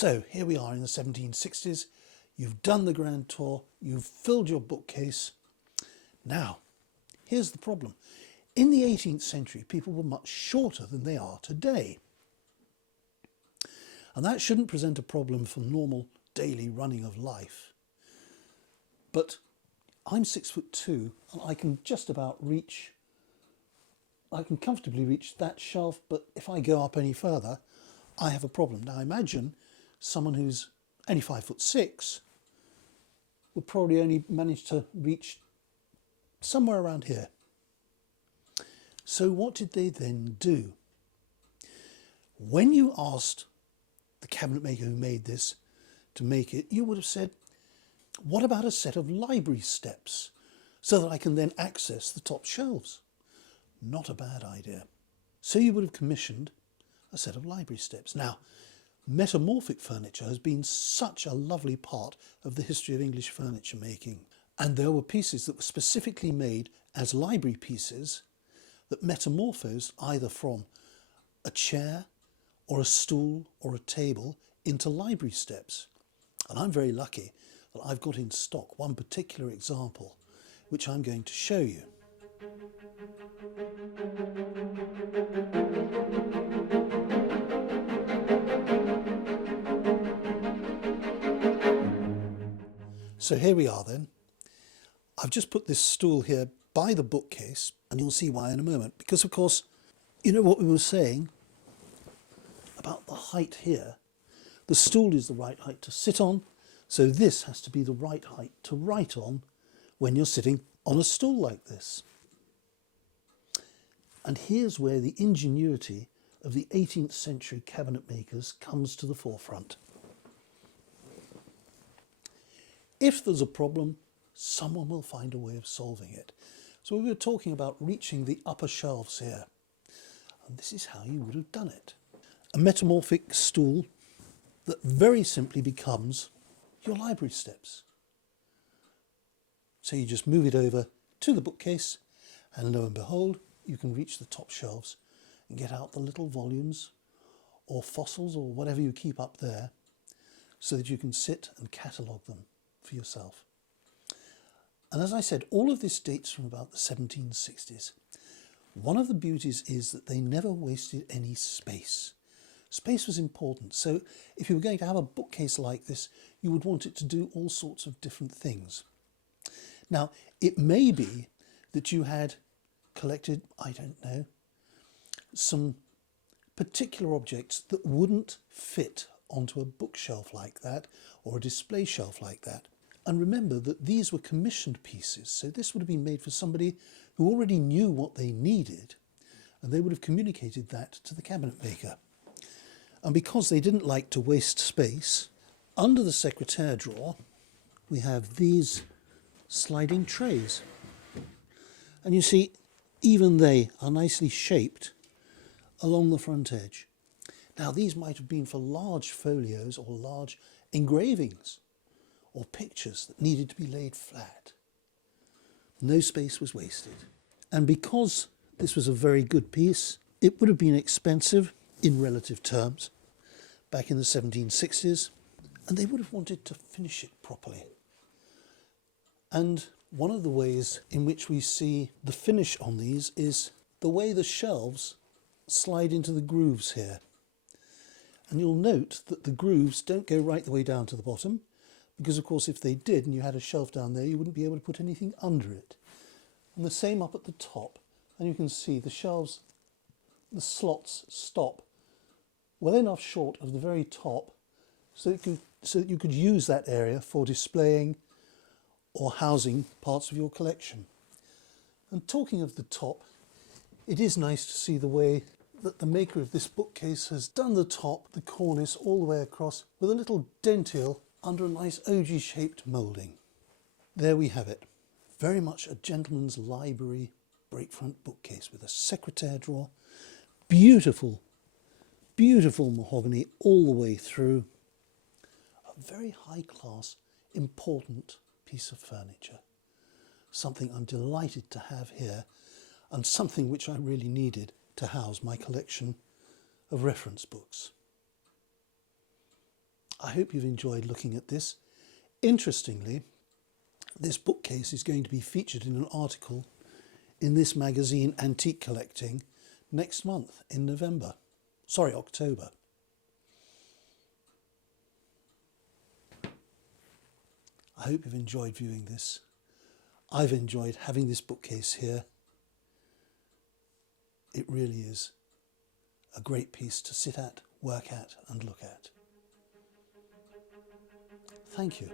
So here we are in the 1760s. You've done the grand tour, you've filled your bookcase. Now, here's the problem. In the 18th century, people were much shorter than they are today. And that shouldn't present a problem for normal daily running of life. But I'm 6'2" and I can just about reach, I can comfortably reach that shelf, but if I go up any further, I have a problem. Now imagine someone who's only 5'6" would probably only manage to reach somewhere around here. So what did they then do? When you asked the cabinet maker who made this to make it, you would have said, what about a set of library steps so that I can then access the top shelves? Not a bad idea. So you would have commissioned a set of library steps. Now, metamorphic furniture has been such a lovely part of the history of English furniture making. And there were pieces that were specifically made as library pieces that metamorphosed either from a chair or a stool or a table into library steps. And I'm very lucky that I've got in stock one particular example, which I'm going to show you. So here we are then. I've just put this stool here by the bookcase, and you'll see why in a moment. Because of course, you know what we were saying about the height here. The stool is the right height to sit on, so this has to be the right height to write on when you're sitting on a stool like this. And here's where the ingenuity of the 18th century cabinet makers comes to the forefront. If there's a problem, someone will find a way of solving it. So we were talking about reaching the upper shelves here, and this is how you would have done it. A metamorphic stool that very simply becomes your library steps. So you just move it over to the bookcase, and lo and behold, you can reach the top shelves and get out the little volumes or fossils or whatever you keep up there, so that you can sit and catalogue them for yourself. And as I said, all of this dates from about the 1760s. One of the beauties is that they never wasted any space. Space was important, so if you were going to have a bookcase like this, you would want it to do all sorts of different things. Now, it may be that you had collected, I don't know, some particular objects that wouldn't fit onto a bookshelf like that or a display shelf like that. And remember that these were commissioned pieces, so this would have been made for somebody who already knew what they needed, and they would have communicated that to the cabinet maker. And because they didn't like to waste space, under the secretaire drawer we have these sliding trays. And you see, even they are nicely shaped along the front edge. Now these might have been for large folios or large engravings or pictures that needed to be laid flat. No space was wasted. And because this was a very good piece, it would have been expensive in relative terms back in the 1760s, and they would have wanted to finish it properly. And one of the ways in which we see the finish on these is the way the shelves slide into the grooves here. And you'll note that the grooves don't go right the way down to the bottom, because of course if they did and you had a shelf down there, you wouldn't be able to put anything under it. And the same up at the top, and you can see the shelves, the slots stop well enough short of the very top so that you could use that area for displaying or housing parts of your collection. And talking of the top, it is nice to see the way that the maker of this bookcase has done the top, the cornice all the way across with a little dentile under a nice ogee-shaped moulding. There we have it. Very much a gentleman's library breakfront bookcase with a secretaire drawer. Beautiful, beautiful mahogany all the way through. A very high-class, important piece of furniture. Something I'm delighted to have here, and something which I really needed to house my collection of reference books. I hope you've enjoyed looking at this. Interestingly, this bookcase is going to be featured in an article in this magazine, Antique Collecting, next month in October. I hope you've enjoyed viewing this. I've enjoyed having this bookcase here. It really is a great piece to sit at, work at and look at. Thank you.